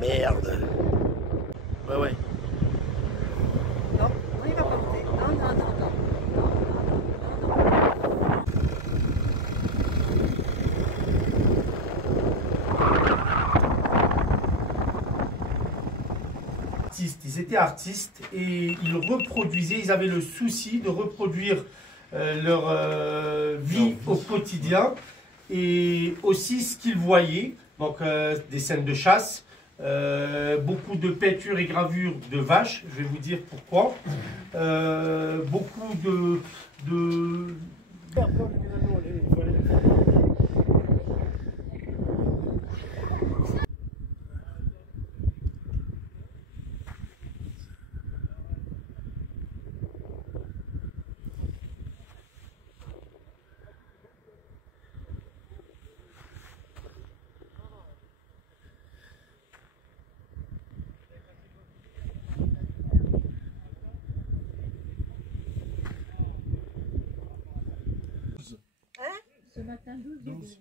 merde. Ouais, ouais. Non, il va pas monter. Non, non, non, non. Ils étaient artistes et ils reproduisaient, ils avaient le souci de reproduire leur vie au quotidien et aussi ce qu'ils voyaient, donc des scènes de chasse, beaucoup de peintures et gravures de vaches, je vais vous dire pourquoi, beaucoup de... Ce matin, 12.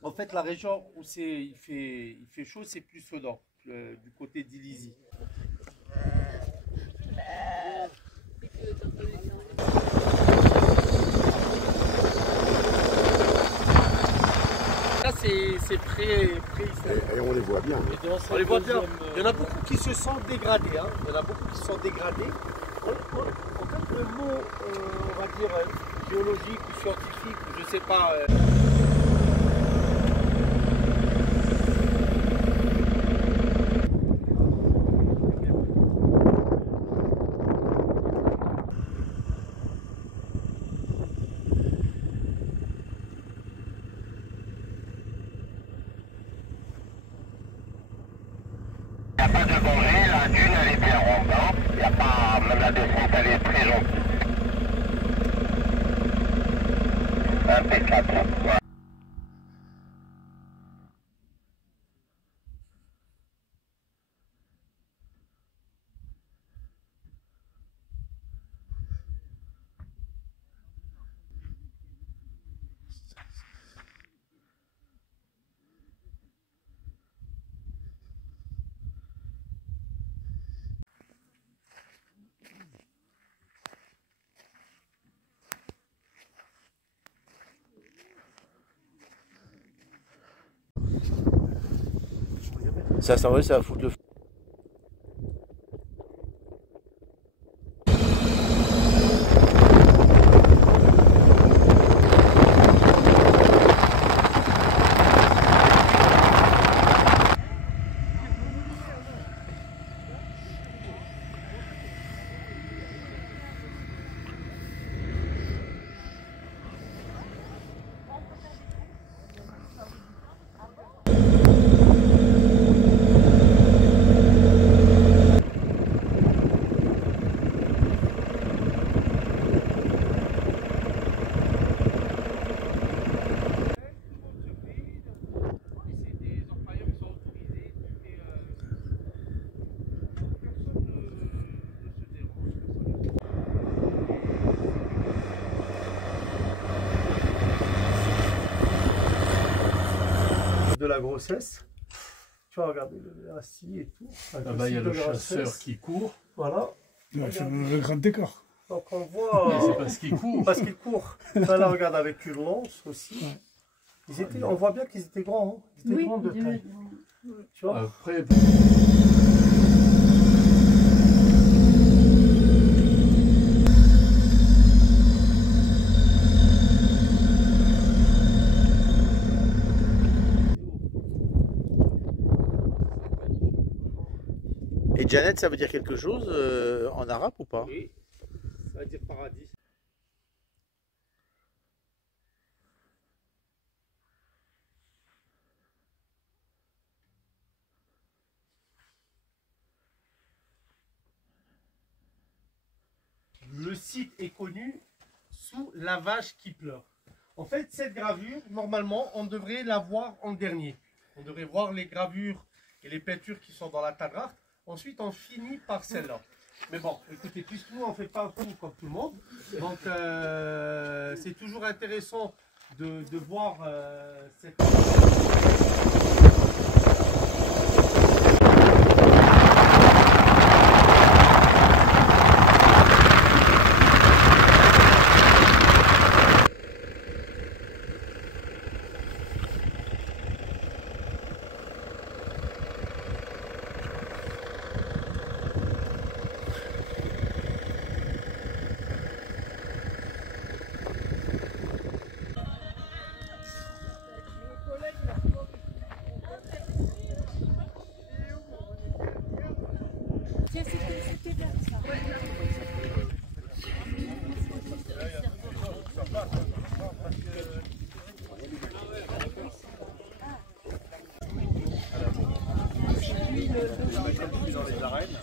En fait, la région où il fait chaud, c'est plus au nord, du côté d'Ilizy. Là, c'est pré-islamique. Et on les voit bien. On les voit bien. Il y en a beaucoup qui se sont dégradés. Hein. Il y en a beaucoup qui se sont dégradés. En fait, le mot, on va dire, géologique ou scientifique, ou je ne sais pas. Il n'y a pas de danger, la dune elle est bien ronde, hein. Il n'y a pas, même la descente elle est très gentille. Impeccable. Ouais. Ça va foutre le feu. De la grossesse. Tu vois, regardez la scie et tout. Là-bas, il y a le chasseur qui court. Voilà. Sur le grand décor. Donc on voit. C'est parce qu'il court. Parce qu'il court. Ça, là, regarde avec une lance aussi. Ouais. Ils étaient, on voit bien qu'ils étaient grands. Hein. Ils étaient grands de taille. Tu vois. Après. Et Janet, ça veut dire quelque chose en arabe ou pas? Oui, ça veut dire paradis. Le site est connu sous la vache qui pleure. En fait, cette gravure, normalement, on devrait la voir en dernier. On devrait voir les gravures et les peintures qui sont dans la Tadracht. Ensuite, on finit par celle-là. Mais bon, écoutez, puisque nous, on ne fait pas un coup comme tout le monde, donc c'est toujours intéressant de voir cette... dans les arènes.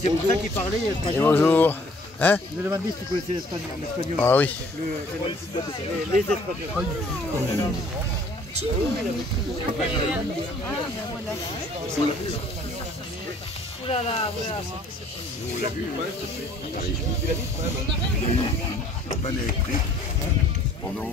C'est pour ça qu'il parlait espagnol. Et bonjour. Hein? Je me demandais si tu connaissais l'espagnol. Ah oui. Les Espagnols. On l'a vu, ouais, tu l'as vu quand même. La panne électrique pendant.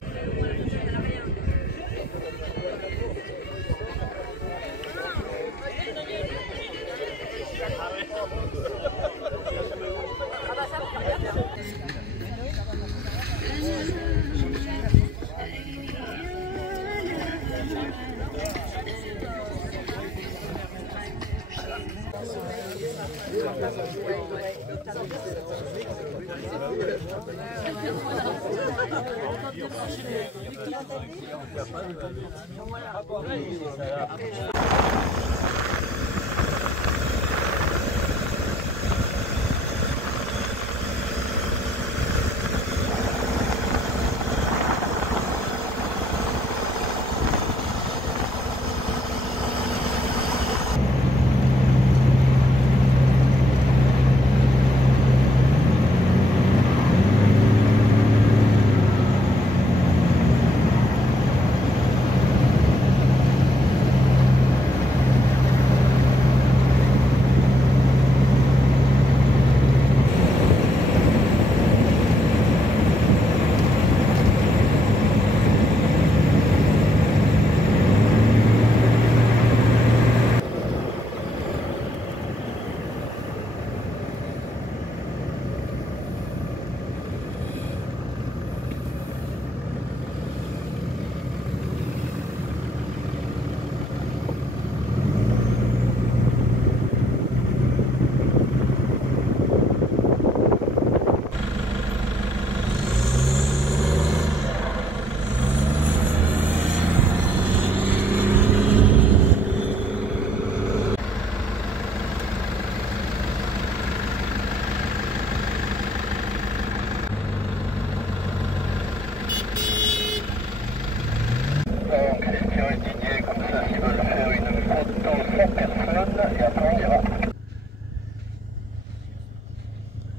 Christian et Didier, comme ça, s'ils veulent faire une photo sans personne, et après on ira.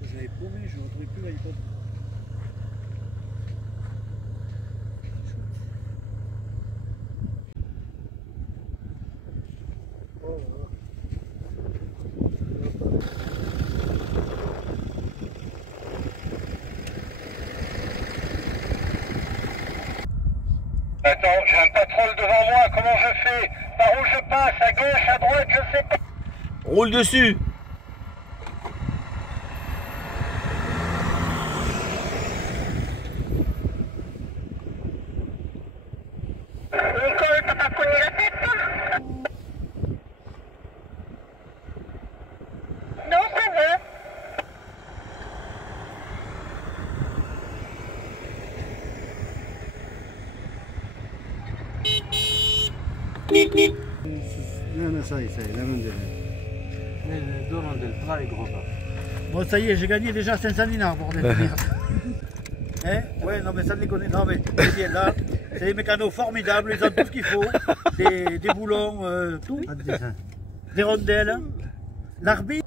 J'avais paumé, je ne retrouvais plus l'iPod. Attends, j'ai un patrouille devant moi, comment je fais? Par où je passe? À gauche, à droite, je sais pas. Roule dessus. Nicole, t'as pas cogné la tête, toi? Non, ça va. Non, ça y est, la main Bon, ça y est, j'ai gagné déjà 500 dinars, bordel de merde. Hein? Ouais, non, mais ça ne les connaît. Non, mais c'est bien là. C'est des mécanos formidables, ils ont tout ce qu'il faut. Des boulons, tout. Des rondelles. L'arbitre.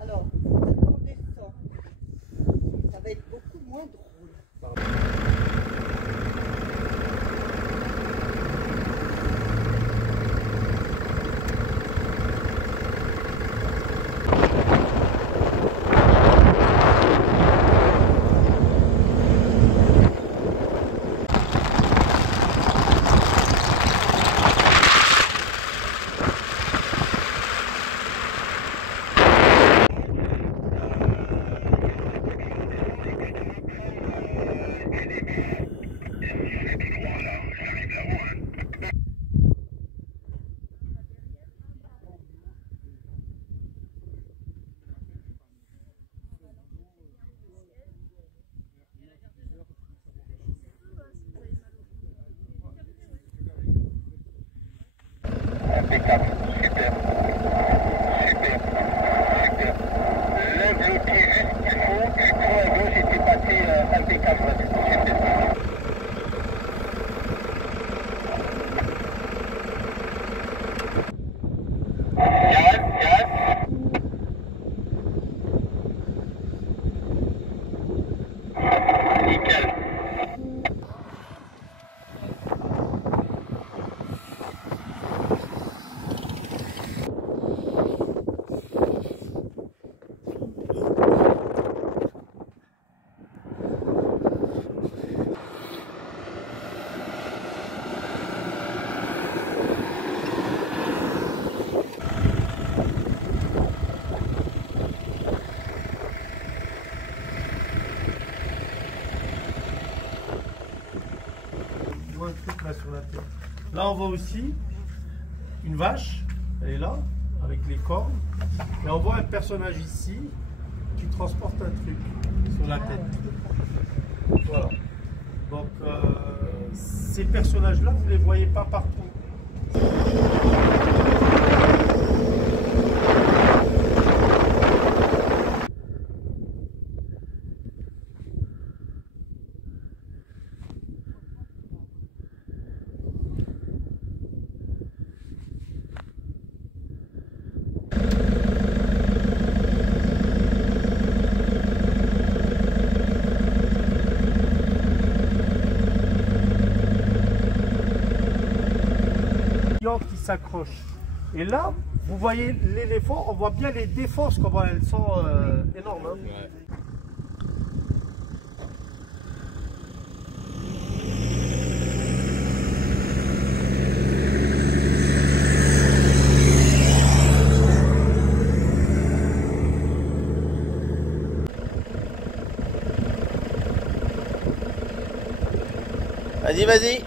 Alors, quand on descend, ça va être beaucoup moins drôle. Impeccable. Super. Super. Super. Lève le pied juste qu'il faut. Du coup, à gauche, était passé impeccable. Super. Nickel. On voit un truc là sur la tête. Là, on voit aussi une vache, elle est là, avec les cornes. Et on voit un personnage ici qui transporte un truc sur la tête. Voilà. Donc, ces personnages-là, vous ne les voyez pas partout. Qui s'accroche. Et là, vous voyez l'éléphant, on voit bien les défenses, comment elles sont énormes. Hein. Ouais. Vas-y, vas-y.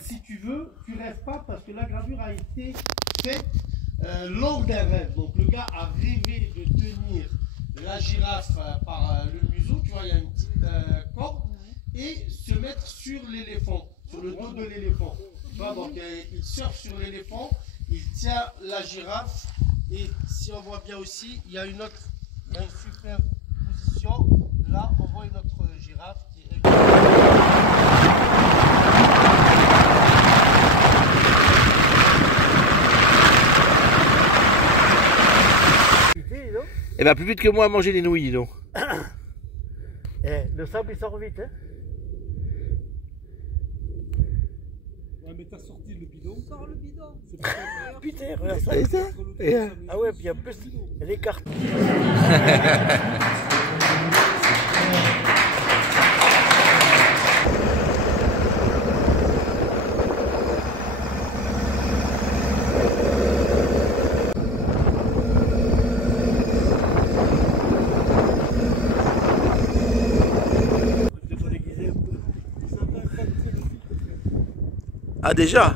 Si tu veux, tu rêves pas parce que la gravure a été faite lors d'un rêve. Donc le gars a rêvé de tenir la girafe par le museau, tu vois, il y a une petite corde, et se mettre sur l'éléphant, sur le dos de l'éléphant. Tu vois, donc il surfe sur l'éléphant, il tient la girafe, et si on voit bien aussi, il y a une superposition. Là, on voit une autre girafe qui est... Eh ben plus vite que moi à manger les nouilles, donc. Le sable il sort vite, hein. Ouais, mais t'as sorti le bidon. Sors le bidon. Putain, regarde ça. ça. Ah ouais, puis en plus, elle écarte. Ah déjà?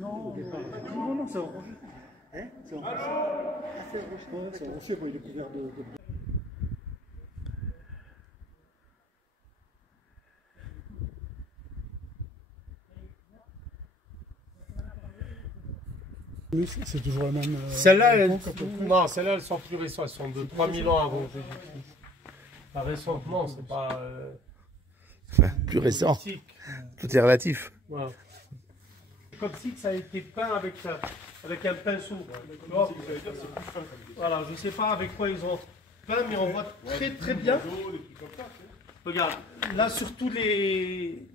Non, c'est orange. Hein? C'est orange. Ouais, c'est orange, il est couvert de... C'est toujours la même. Celles-là, non, celles-là, elles sont plus récentes, elles sont de 3000 ans avant Jésus-Christ. Pas récentes, non, c'est pas. Plus récent. Tout est relatif. Voilà. Comme si ça a été peint avec un pinceau. Tu vois, voilà, je ne sais pas avec quoi ils ont peint, mais on voit très très bien. Regarde, là surtout les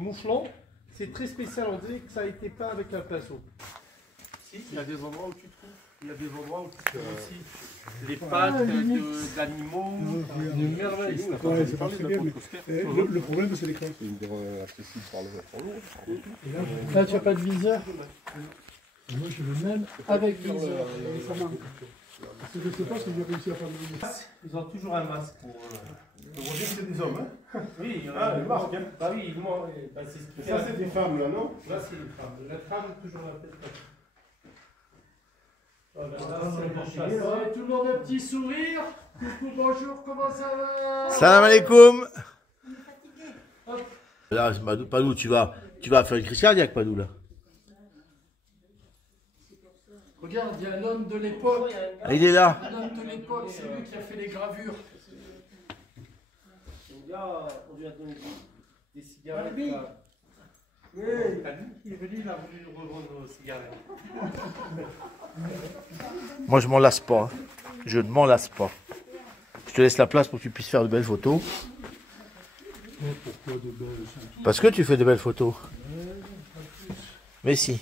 mouflons, c'est très spécial, on dirait que ça a été peint avec un pinceau. Si, il y a des endroits où tu trouves. Il y a des endroits où tu trouves aussi les pattes d'animaux. Une merveille. Ouais, c'est pas très bien, mais le problème, c'est l'écran. C'est une accessible par l'eau. Là, tu n'as pas de viseur. Moi, je le mène avec viseur. Ça manque. Parce que je ne sais pas si j'ai réussi à faire le viseur. Ils ont toujours un masque pour. On voit bien que c'est des hommes, hein? Oui, il y en a. Ah, les masques, hein? Bah oui, moi, bah, c'est ce qui fait. Ça, c'est des femmes, là, non? Là, c'est les femmes. La femme, toujours la tête. Voilà, là, c'est le chasseur. Tout le monde un petit sourire. Coucou, bonjour, comment ça va? Salam alaikum. Là, Padou, tu vas faire une crise cardiaque, Padou, là. Regarde, il y a l'homme de l'époque. Ah, il est là. L'homme de l'époque, c'est lui qui a fait les gravures. On lui a donné des cigarettes. Oui. Il est venu, il a voulu nous revendre nos cigarettes. Moi, je m'en lasse pas. Hein. Je ne m'en lasse pas. Je te laisse la place pour que tu puisses faire de belles photos. Pourquoi de belles? Parce que tu fais de belles photos. Mais si.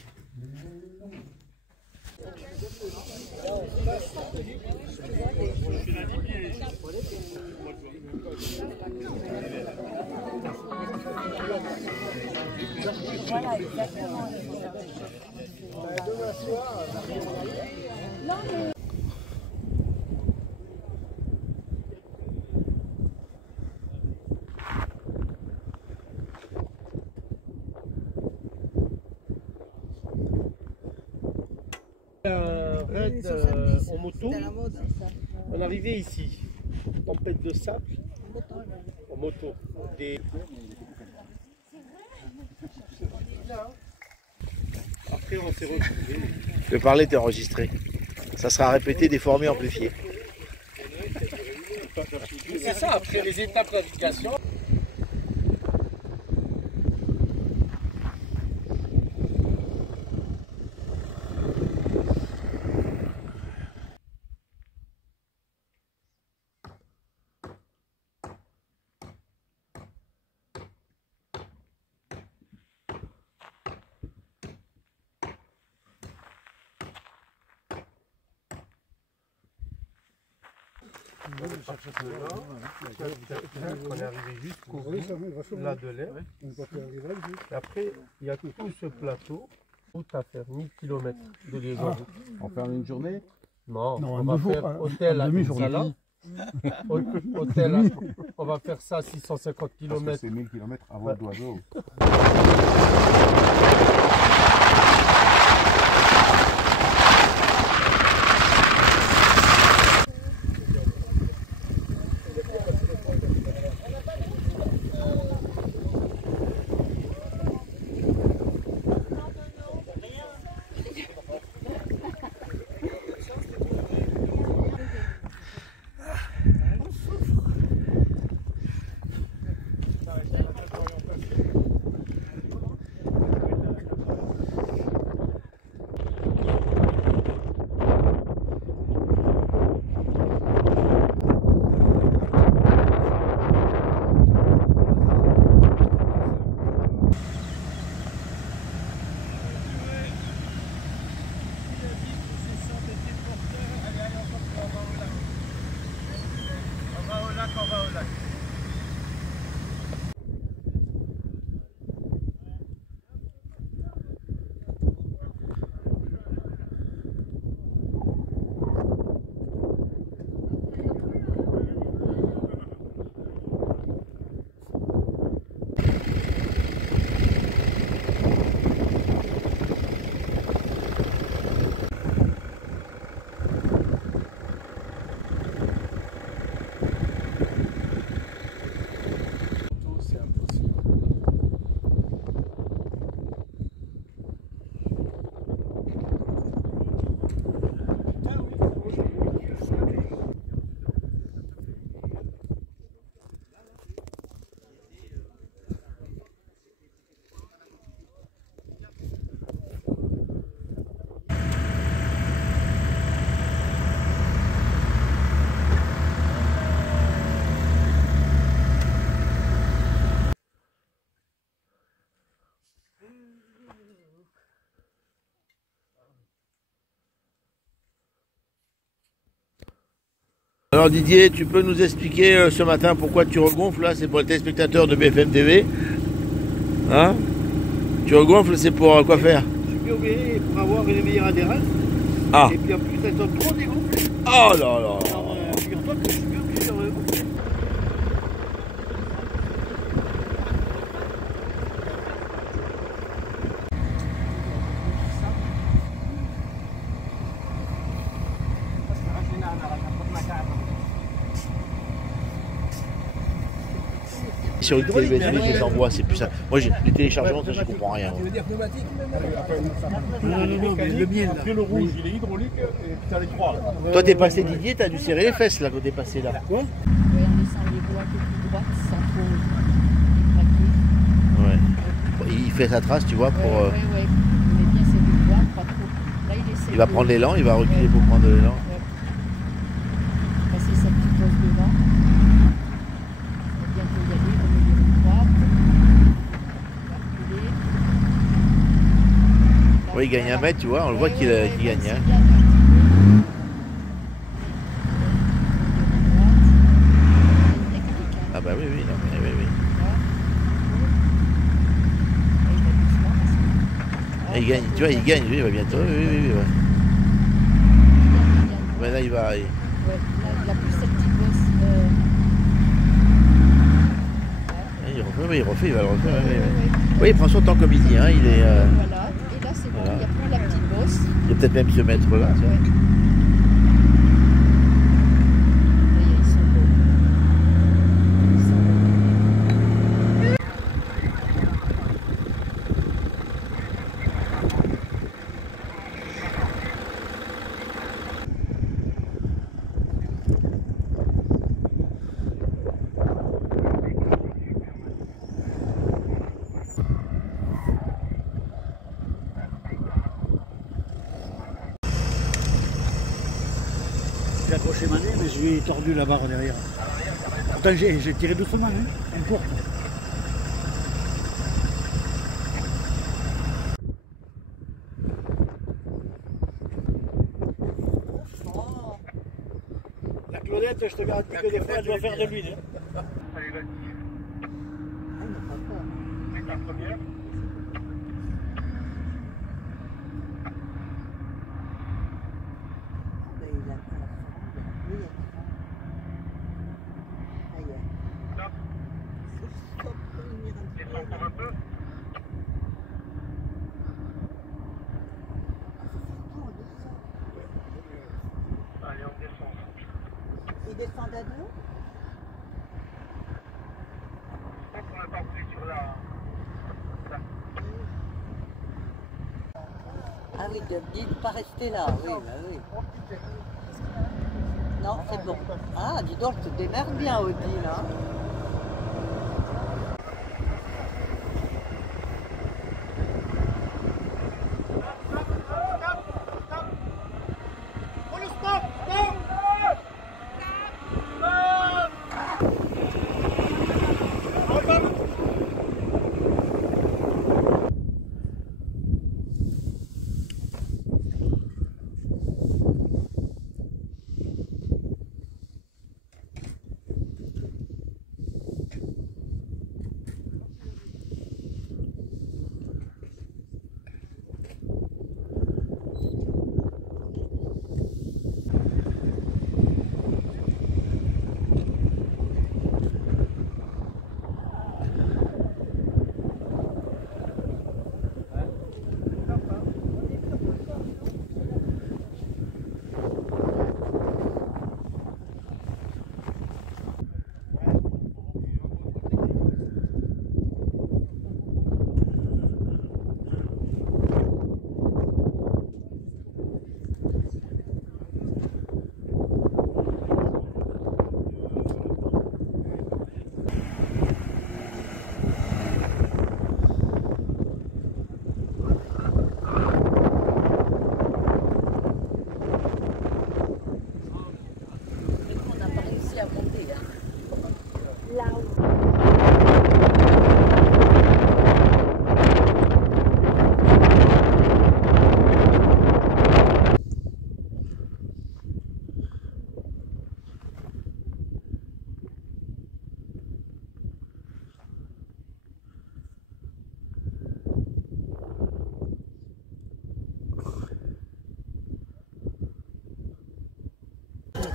Voilà, exactement. Un raid en moto. On arrivait ici. Tempête de sable. En moto. Après, on s'est retrouvés. Le parler t'es enregistré. Ça sera répété, déformé, amplifié. C'est ça, après les étapes de navigation. On est arrivé jusqu'au bout, là de l'air. Et après, il y a tout ce plateau. Route à faire 1000 km de liaison. On fait en une journée? Non, Non, on un va jour, faire un hôtel à demi-journée. Uppsala. Hôtel, on va faire ça à 650 Parce que km. c'est 1000 km à vol d'oiseau. Alors Didier, tu peux nous expliquer ce matin pourquoi tu regonfles là? C'est pour les téléspectateurs de BFM TV. Hein? Tu regonfles, c'est pour quoi faire? Je suis biobé pour avoir une meilleure adhérence. Ah. Et puis en plus, elles sont trop dégonflées. Oh là là. Alors, figure-toi que je suis bio plus heureux. Sur une télé USB, je les envoie, c'est plus ça. Moi, les téléchargements, ça, je comprends rien. Tu veux dire pneumatique? Non, le mien là. Le rouge, il est hydraulique et puis t'as les trois là. Toi, t'es passé, Didier, t'as dû serrer les fesses là quand t'es passé là. Quoi? Ouais, en laissant les voies un peu plus droites sans trop craquer. Ouais. Il fait sa trace, tu vois, pour. Ouais. Mais bien, c'est les voies, pas trop. Là, il essaie. Il va prendre l'élan, il va reculer pour prendre l'élan. Ouais. Passer sa petite bosse devant. Il va bientôt y aller, revenir une droite. Il va reculer. Ouais, il gagne 1 mètre, tu vois, on le voit qu'il gagne. Hein. Ah bah oui, non, mais oui. Et il gagne, tu vois, il gagne, lui, il va bientôt. Oui. Ouais. Mais là, il va. Ouais, là, il a plus cette petite bosse. Il refait, il va le refaire. Oui, il prend son temps comme il dit, hein, il est. Voilà, et là c'est bon, Voilà. il a pris la petite bosse. Il va peut-être même se mettre là. Tu vois. Ouais. Et ils sont beaux. J'ai accroché ma nez, mais je lui ai tordu la barre derrière. Pourtant, j'ai tiré doucement, hein, en courte. La Claudette, je te garantis que des fois, elle doit faire de l'huile. Hein. Allez, vas-y. C'est ta première. Descends encore un peu. Allez, on descend. Ils descendent à deux? Je crois qu'on n'a pas roulé sur la... Ah oui, de ne pas rester là, oui, bah oui. Non, c'est bon. Ah, dis donc, tu te démerdes bien, Odile, hein.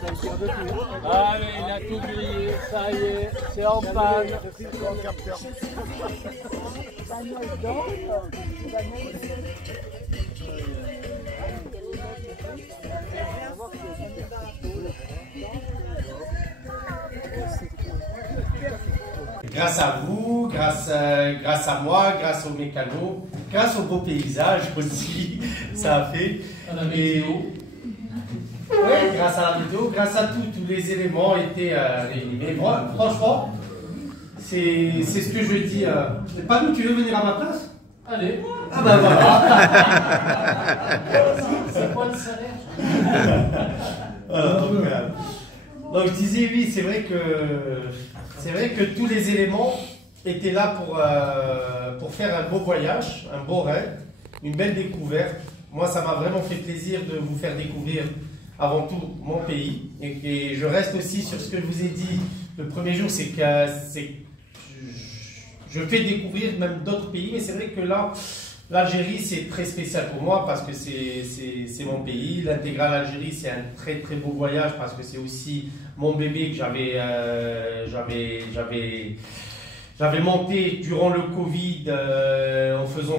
Allez, il a tout grillé, ça y est, c'est en panne. Grâce à vous, grâce à moi, grâce aux mécanos, grâce aux beaux paysages aussi, ça a fait. À la météo. Oui, grâce à la météo, grâce à tout, tous les éléments étaient réunis. Mais moi, franchement, c'est ce que je dis. C'est pas nous, tu veux venir à ma place? Allez. Ah ben voilà. C'est quoi le salaire? Voilà, donc je disais oui, c'est vrai que tous les éléments étaient là pour faire un beau voyage, un beau rêve, une belle découverte. Moi, ça m'a vraiment fait plaisir de vous faire découvrir avant tout mon pays. Et je reste aussi sur ce que je vous ai dit le premier jour, c'est que je fais découvrir même d'autres pays, mais c'est vrai que là, l'Algérie, c'est très spécial pour moi parce que c'est mon pays. L'intégrale Algérie, c'est un très très beau voyage parce que c'est aussi mon bébé que j'avais monté durant le Covid en faisant...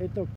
Et top.